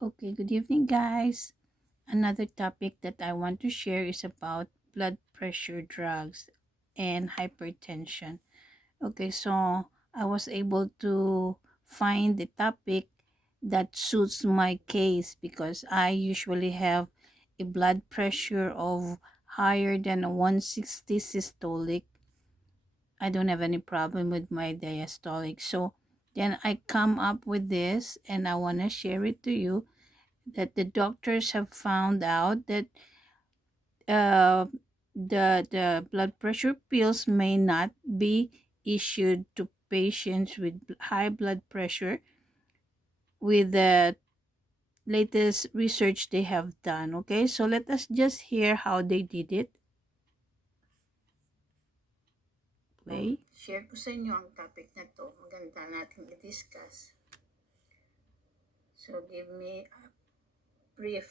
Okay, good evening, guys. Another topic that I want to share is about blood pressure drugs and hypertension. Okay, so I was able to find the topic that suits my case because I usually have a blood pressure of higher than a 160 systolic. I don't have any problem with my diastolic. So then I come up with this and I want to share it to you that the doctors have found out that uh, the blood pressure pills may not be issued to patients with high blood pressure with the latest research they have done. Okay, so let us just hear how they did it. Okay. Share ko sa inyo ang topic na to. Maganda natin i-discuss. So give me a brief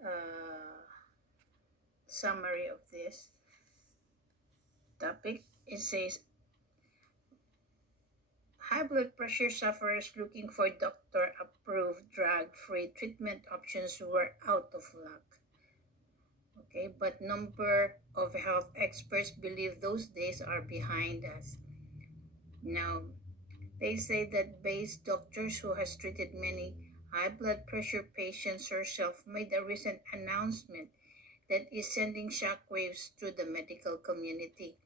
uh, summary of this topic. It says high blood pressure sufferers looking for doctor approved drug free treatment options were out of luck. Okay, but number of health experts believe those days are behind us. Now, they say that base doctors who has treated many high blood pressure patients herself made a recent announcement that is sending shockwaves through the medical community.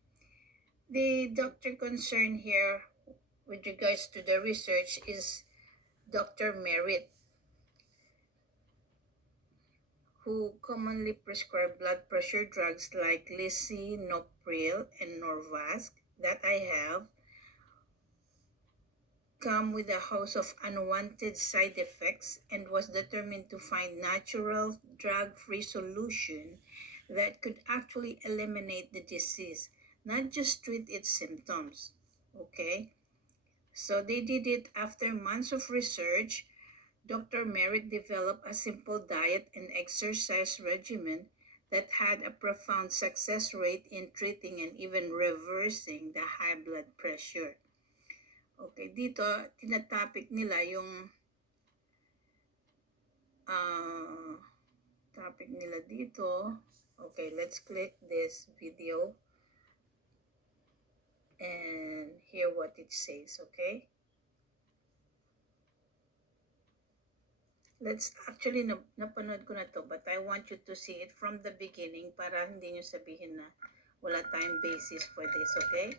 The doctor concerned here with regards to the research is Dr.Merrit, who commonly prescribe blood pressure drugs like lisinopril and Norvasc that I have, come with a host of unwanted side effects and was determined to find natural drug-free solution that could actually eliminate the disease, not just treat its symptoms. Okay? So they did it after months of research. Dr. Merritt developed a simple diet and exercise regimen that had a profound success rate in treating and even reversing the high blood pressure. Okay, dito tinatopic nila yung uh, topic nila dito. Okay, let's click this video and hear what it says, okay? Let's actually napanood ko na to but I want you to see it from the beginning para hindi nyo sabihin na wala tayong basis for this, okay?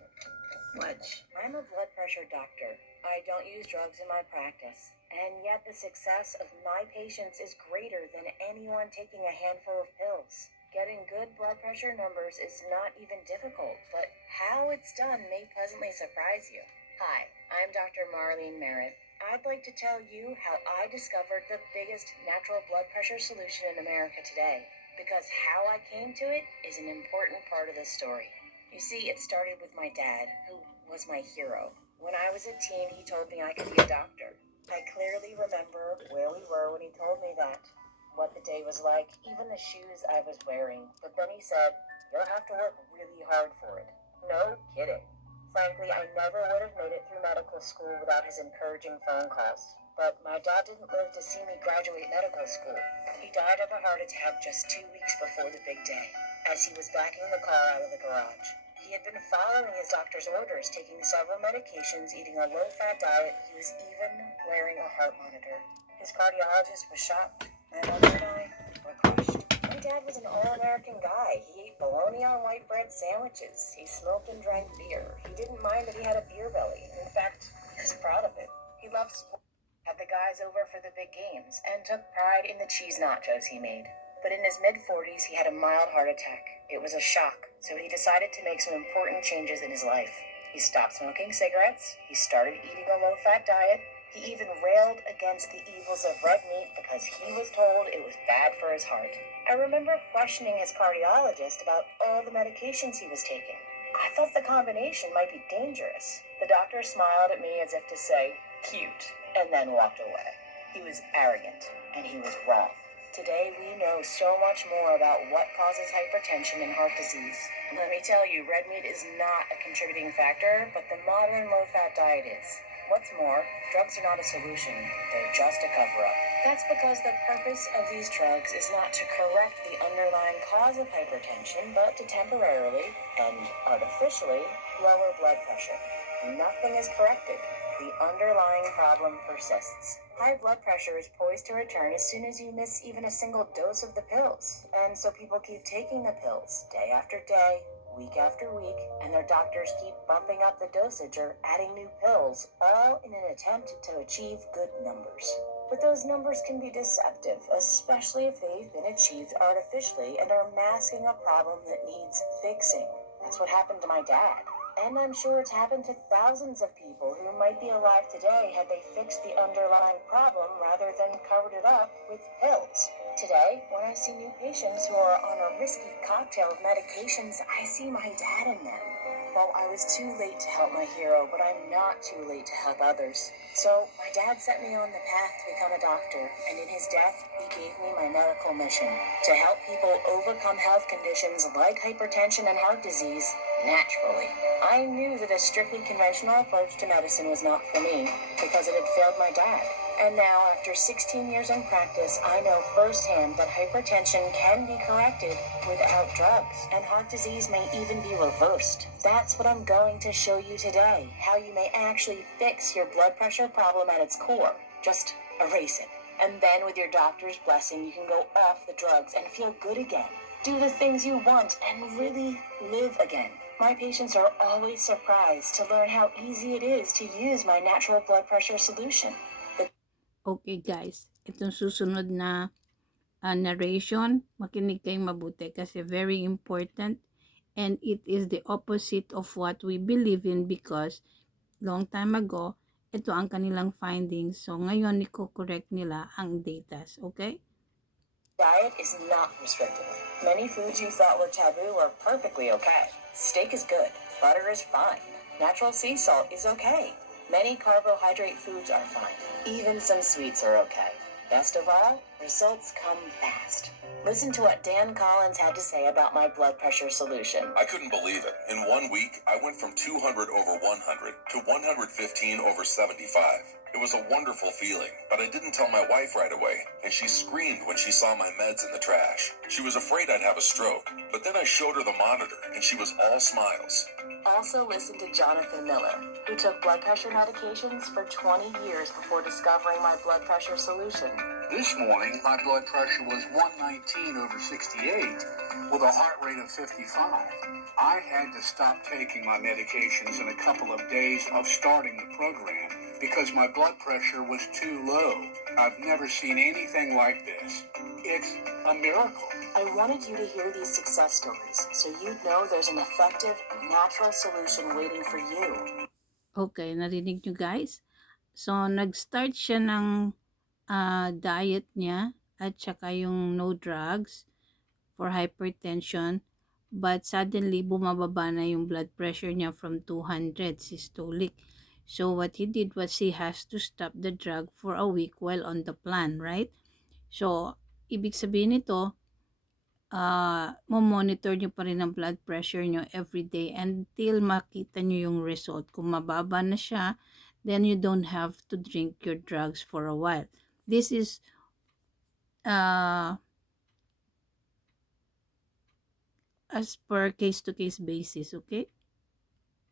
Watch. I'm a blood pressure doctor. I don't use drugs in my practice. And yet the success of my patients is greater than anyone taking a handful of pills. Getting good blood pressure numbers is not even difficult, but how it's done may pleasantly surprise you. Hi, I'm Dr. Merrit. I'd like to tell you how I discovered the biggest natural blood pressure solution in America today, because how I came to it is an important part of the story. You see, it started with my dad, who was my hero. When I was a teen, he told me I could be a doctor. I clearly remember where we were when he told me that, what the day was like, even the shoes I was wearing. But then he said, you'll have to work really hard for it. No kidding. Frankly, I never would have made it through medical school without his encouraging phone calls. But my dad didn't live to see me graduate medical school. He died of a heart attack just 2 weeks before the big day, as he was backing the car out of the garage. He had been following his doctor's orders, taking several medications, eating a low-fat diet. He was even wearing a heart monitor. His cardiologist was shocked. My mother and I were crushed. My dad was an all-American guy. He ate bologna on white bread sandwiches. He smoked and drank beer. He didn't mind that he had a beer belly. In fact, he was proud of it. He loved sports, had the guys over for the big games, and took pride in the cheese nachos he made. But in his mid-40s, he had a mild heart attack. It was a shock, so he decided to make some important changes in his life. He stopped smoking cigarettes. He started eating a low-fat diet. He even railed against the evils of red meat because he was told it was bad for his heart. I remember questioning his cardiologist about all the medications he was taking. I thought the combination might be dangerous. The doctor smiled at me as if to say, cute, and then walked away. He was arrogant, and he was wrong. Today we know so much more about what causes hypertension and heart disease. Let me tell you, red meat is not a contributing factor, but the modern low-fat diet is. What's more, drugs are not a solution, they're just a cover-up. That's because the purpose of these drugs is not to correct the underlying cause of hypertension, but to temporarily and artificially lower blood pressure. Nothing is corrected. The underlying problem persists. High blood pressure is poised to return as soon as you miss even a single dose of the pills. And so people keep taking the pills day after day, week after week, and their doctors keep bumping up the dosage or adding new pills, all in an attempt to achieve good numbers. But those numbers can be deceptive, especially if they've been achieved artificially and are masking a problem that needs fixing. That's what happened to my dad. And I'm sure it's happened to thousands of people who might be alive today had they fixed the underlying problem rather than covered it up with pills. Today, when I see new patients who are on a risky cocktail of medications, I see my dad in them. Well, I was too late to help my hero, but I'm not too late to help others. So, my dad set me on the path to become a doctor, and in his death, he gave me my medical mission to help people overcome health conditions like hypertension and heart disease naturally. I knew that a strictly conventional approach to medicine was not for me because it had failed my dad. And now, after 16 years in practice, I know firsthand that hypertension can be corrected without drugs, and heart disease may even be reversed. That's what I'm going to show you today, how you may actually fix your blood pressure problem at its core. Just erase it. And then, with your doctor's blessing, you can go off the drugs and feel good again. Do the things you want and really live again. My patients are always surprised to learn how easy it is to use my natural blood pressure solution. Okay guys, itong susunod na narration, makinig kayong mabuti kasi very important and it is the opposite of what we believe in because long time ago, ito ang kanilang findings. So ngayon, niko-correct nila ang datas. Okay? Diet is not restrictive. Many foods you thought were taboo are perfectly okay. Steak is good. Butter is fine. Natural sea salt is okay. Many carbohydrate foods are fine. Even some sweets are okay. Best of all, results come fast. Listen to what Dan Collins had to say about my blood pressure solution. I couldn't believe it. In 1 week, I went from 200 over 100 to 115 over 75. It was a wonderful feeling, but I didn't tell my wife right away, and she screamed when she saw my meds in the trash. She was afraid I'd have a stroke, but then I showed her the monitor, and she was all smiles. Also listen to Jonathan Miller, who took blood pressure medications for 20 years before discovering my blood pressure solution. This morning, my blood pressure was 119 over 68 with a heart rate of 55. I had to stop taking my medications in a couple of days of starting the program because my blood pressure was too low. I've never seen anything like this. It's a miracle. I wanted you to hear these success stories so you'd know there's an effective, natural solution waiting for you. Okay, narinig nyo guys? So, nag-start siya ng diet niya at saka yung no drugs for hypertension. But suddenly, bumababa na yung blood pressure niya from 200 systolic. So, what he did was he has to stop the drug for a week while on the plan, right? So, ibig sabihin nito, monitor nyo pa rin ang blood pressure nyo every day until makita nyo yung result. Kung mababa na siya, then you don't have to drink your drugs for a while. This is as per case-to-case basis, okay?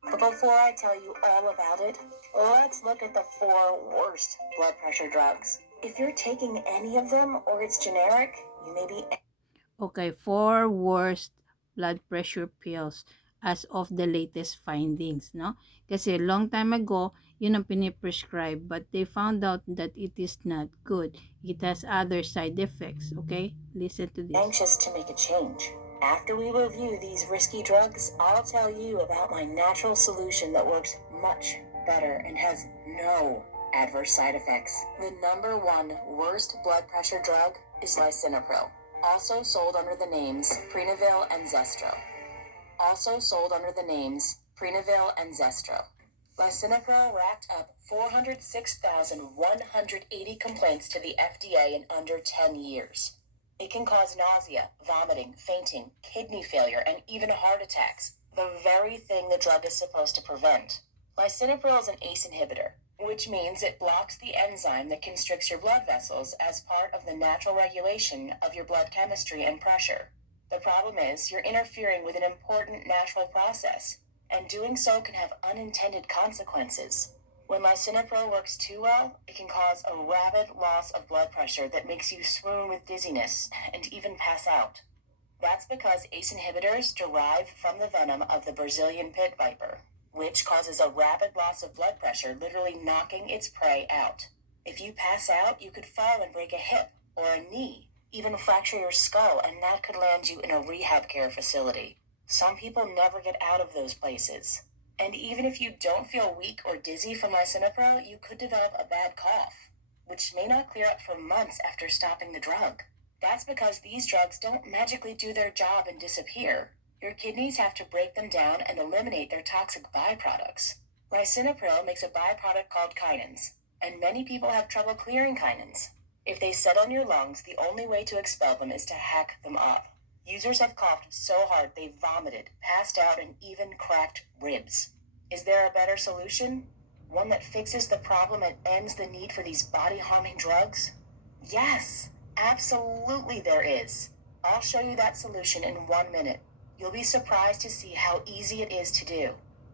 But before I tell you all about it, let's look at the 4 worst blood pressure drugs. If you're taking any of them or it's generic, you may be... Okay, 4 worst blood pressure pills as of the latest findings, no? Kasi long time ago, yun ang piniprescribe, but they found out that it is not good. It has other side effects, okay? Listen to this. Anxious to make a change. After we review these risky drugs, I'll tell you about my natural solution that works much better and has no adverse side effects. The number 1 worst blood pressure drug is lisinopril, also sold under the names Prenavil and Zestro. Lisinopril racked up 406,180 complaints to the FDA in under 10 years. It can cause nausea, vomiting, fainting, kidney failure, and even heart attacks, the very thing the drug is supposed to prevent. Lisinopril is an ACE inhibitor. which means it blocks the enzyme that constricts your blood vessels as part of the natural regulation of your blood chemistry and pressure. The problem is you're interfering with an important natural process, and doing so can have unintended consequences. When lisinopril works too well, it can cause a rapid loss of blood pressure that makes you swoon with dizziness and even pass out. That's because ACE inhibitors derive from the venom of the Brazilian pit viper, which causes a rapid loss of blood pressure, literally knocking its prey out. If you pass out, you could fall and break a hip or a knee, even fracture your skull, and that could land you in a rehab care facility. Some people never get out of those places. And even if you don't feel weak or dizzy from lisinopril, you could develop a bad cough, which may not clear up for months after stopping the drug. That's because these drugs don't magically do their job and disappear. Your kidneys have to break them down and eliminate their toxic byproducts. Lisinopril makes a byproduct called kinins, and many people have trouble clearing kinins. If they settle in your lungs, the only way to expel them is to hack them up. Users have coughed so hard they vomited, passed out, and even cracked ribs. Is there a better solution? One that fixes the problem and ends the need for these body-harming drugs? Yes, absolutely there is. I'll show you that solution in 1 minute. You'll be surprised to see how easy it is to do.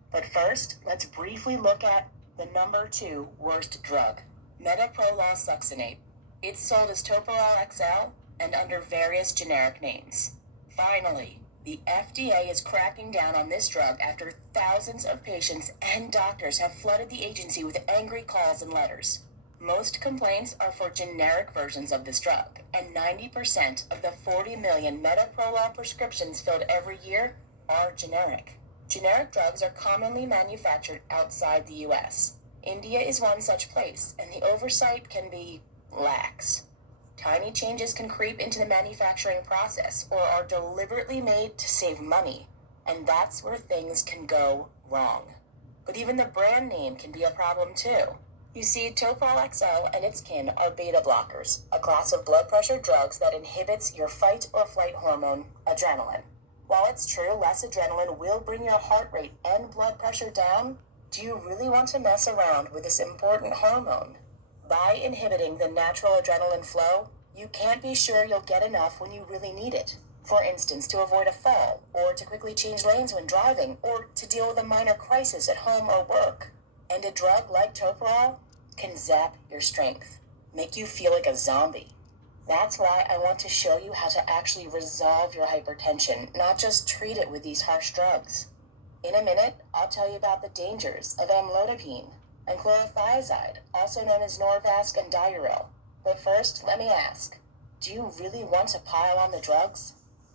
But first, let's briefly look at the number 2 worst drug, metoprolol succinate. It's sold as Toprol XL and under various generic names. Finally, the FDA is cracking down on this drug after thousands of patients and doctors have flooded the agency with angry calls and letters. Most complaints are for generic versions of this drug, and 90% of the 40 million metoprolol prescriptions filled every year are generic. Generic drugs are commonly manufactured outside the US. India is one such place, and the oversight can be lax. Tiny changes can creep into the manufacturing process or are deliberately made to save money, and that's where things can go wrong. But even the brand name can be a problem too. You see, Toprol XL and its kin are beta blockers, a class of blood pressure drugs that inhibits your fight or flight hormone, adrenaline. While it's true less adrenaline will bring your heart rate and blood pressure down, do you really want to mess around with this important hormone? By inhibiting the natural adrenaline flow, you can't be sure you'll get enough when you really need it. For instance, to avoid a fall, or to quickly change lanes when driving, or to deal with a minor crisis at home or work. And a drug like Toprol can zap your strength, make you feel like a zombie. That's why I want to show you how to actually resolve your hypertension, not just treat it with these harsh drugs. In a minute, I'll tell you about the dangers of amlodipine and chlorothiazide, also known as Norvasc and Diuril. But first, let me ask, do you really want to pile on the drugs?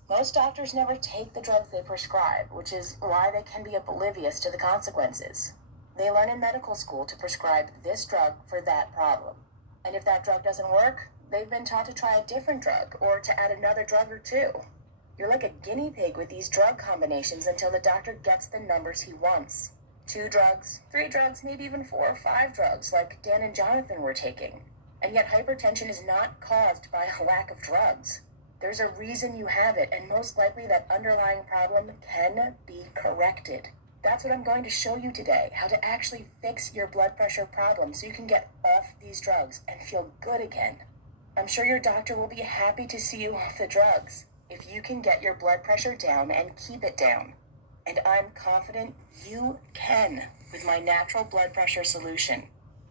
Most doctors never take the drugs they prescribe, which is why they can be oblivious to the consequences. They learn in medical school to prescribe this drug for that problem. And if that drug doesn't work, they've been taught to try a different drug or to add another drug or two. You're like a guinea pig with these drug combinations until the doctor gets the numbers he wants. 2 drugs, 3 drugs, maybe even 4 or 5 drugs like Dan and Jonathan were taking. And yet hypertension is not caused by a lack of drugs. There's a reason you have it, and most likely that underlying problem can be corrected. That's what I'm going to show you today, how to actually fix your blood pressure problem so you can get off these drugs and feel good again. I'm sure your doctor will be happy to see you off the drugs if you can get your blood pressure down and keep it down. And I'm confident you can with my natural blood pressure solution.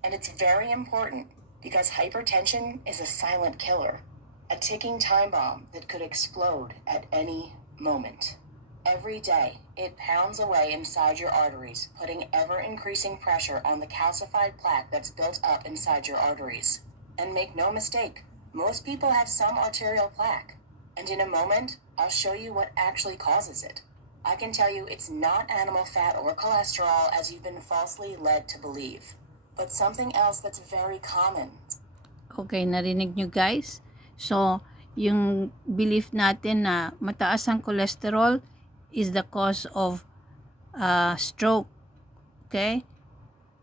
And it's very important because hypertension is a silent killer, a ticking time bomb that could explode at any moment. Every day, it pounds away inside your arteries, putting ever-increasing pressure on the calcified plaque that's built up inside your arteries. And make no mistake, most people have some arterial plaque. And in a moment, I'll show you what actually causes it. I can tell you it's not animal fat or cholesterol as you've been falsely led to believe, but something else that's very common. Okay, narinig nyo guys? So, yung belief natin na mataas ang cholesterol is the cause of stroke. Okay?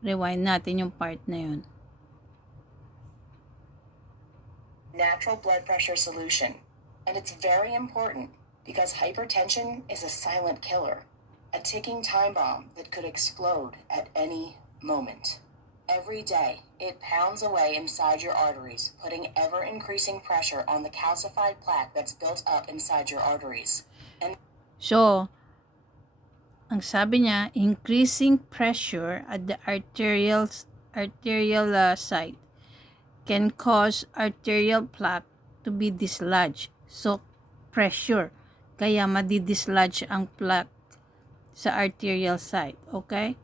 Rewind natin yung part na yun. Natural blood pressure solution. And it's very important because hypertension is a silent killer, a ticking time bomb that could explode at any moment. Every day, it pounds away inside your arteries, putting ever increasing pressure on the calcified plaque that's built up inside your arteries. And So, ang sabi niya, increasing pressure at the arterial site can cause arterial plaque to be dislodged. So, pressure. Kaya madidislodge ang plaque sa arterial site. Okay?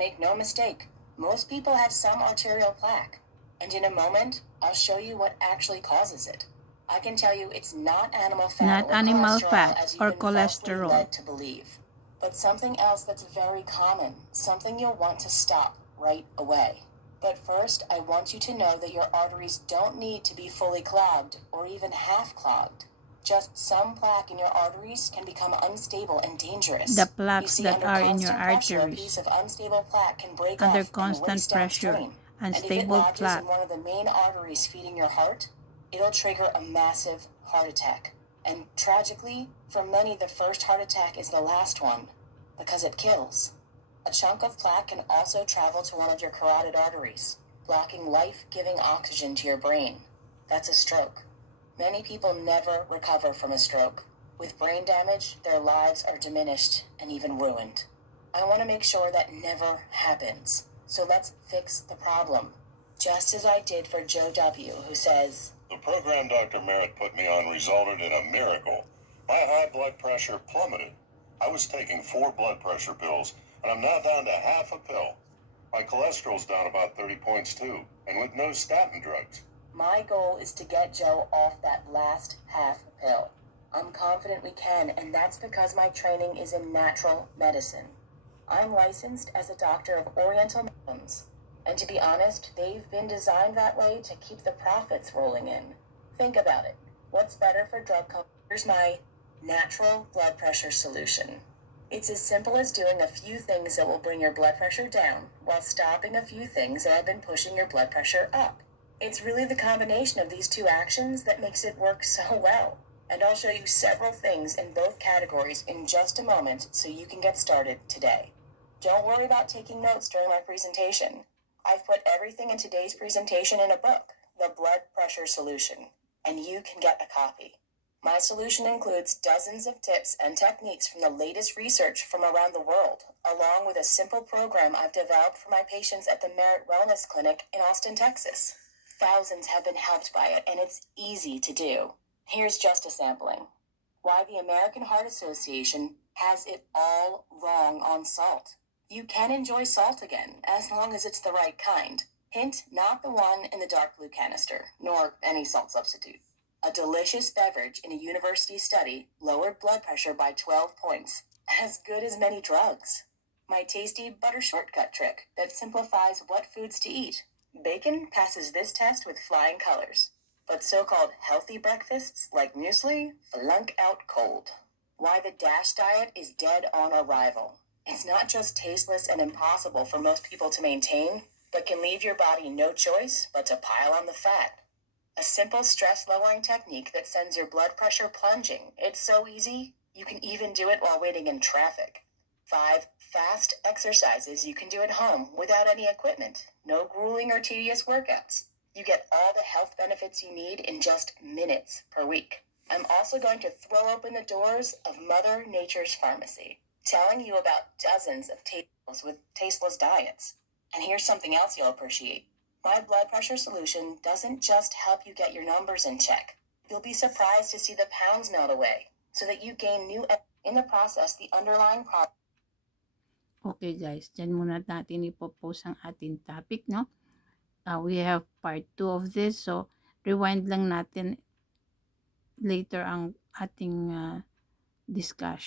make no mistake, most people have some arterial plaque. And in a moment, I'll show you what actually causes it. I can tell you it's not animal fat Not or animal cholesterol fat as you've or been falsely cholesterol. led to believe, but something else that's very common, something you'll want to stop right away. But first, I want you to know that your arteries don't need to be fully clogged or even half clogged. Just some plaque in your arteries can become unstable and dangerous. The You plaques see, that under are in your constant pressure, a arteries. piece of unstable plaque can break Under off and constant race pressure, downstream. And if it unstable lodges plaque. in one of the main arteries feeding your heart, it'll trigger a massive heart attack. And tragically, for many, the first heart attack is the last one because it kills. A chunk of plaque can also travel to one of your carotid arteries, blocking life-giving oxygen to your brain. That's a stroke. Many people never recover from a stroke. With brain damage, their lives are diminished and even ruined. I want to make sure that never happens. So let's fix the problem. Just as I did for Joe W., who says, The program Dr. Merrit put me on resulted in a miracle. My high blood pressure plummeted. I was taking 4 blood pressure pills, and I'm now down to half a pill. My cholesterol's down about 30 points too, and with no statin drugs. my goal is to get Joe off that last half pill. I'm confident we can, and that's because my training is in natural medicine. I'm licensed as a doctor of Oriental medicines, and to be honest, they've been designed that way to keep the profits rolling in. Think about it. What's better for drug companies? Here's my natural blood pressure solution. It's as simple as doing a few things that will bring your blood pressure down while stopping a few things that have been pushing your blood pressure up. It's really the combination of these two actions that makes it work so well. And I'll show you several things in both categories in just a moment so you can get started today. Don't worry about taking notes during my presentation. I've put everything in today's presentation in a book, The Blood Pressure Solution, and you can get a copy. My solution includes dozens of tips and techniques from the latest research from around the world, along with a simple program I've developed for my patients at the Merrit Wellness Clinic in Austin, Texas. Thousands have been helped by it, and it's easy to do. Here's just a sampling. Why the American Heart Association has it all wrong on salt. You can enjoy salt again, as long as it's the right kind. Hint, not the one in the dark blue canister, nor any salt substitute. A delicious beverage in a university study lowered blood pressure by 12 points, as good as many drugs. My tasty butter shortcut trick that simplifies what foods to eat. Bacon passes this test with flying colors, but so-called healthy breakfasts like muesli flunk out cold. Why the DASH diet is dead on arrival. It's not just tasteless and impossible for most people to maintain, but can leave your body no choice but to pile on the fat. A simple stress-lowering technique that sends your blood pressure plunging. It's so easy, you can even do it while waiting in traffic. 5 fast exercises you can do at home without any equipment. No grueling or tedious workouts. You get all the health benefits you need in just minutes per week. I'm also going to throw open the doors of Mother Nature's Pharmacy, telling you about dozens of tasteless diets. And here's something else you'll appreciate. My blood pressure solution doesn't just help you get your numbers in check. You'll be surprised to see the pounds melt away so that you gain in the process, the underlying problem. Okay guys, dyan muna natin ipopost ang ating topic, no? We have part 2 of this, so rewind lang natin later ang ating discussion.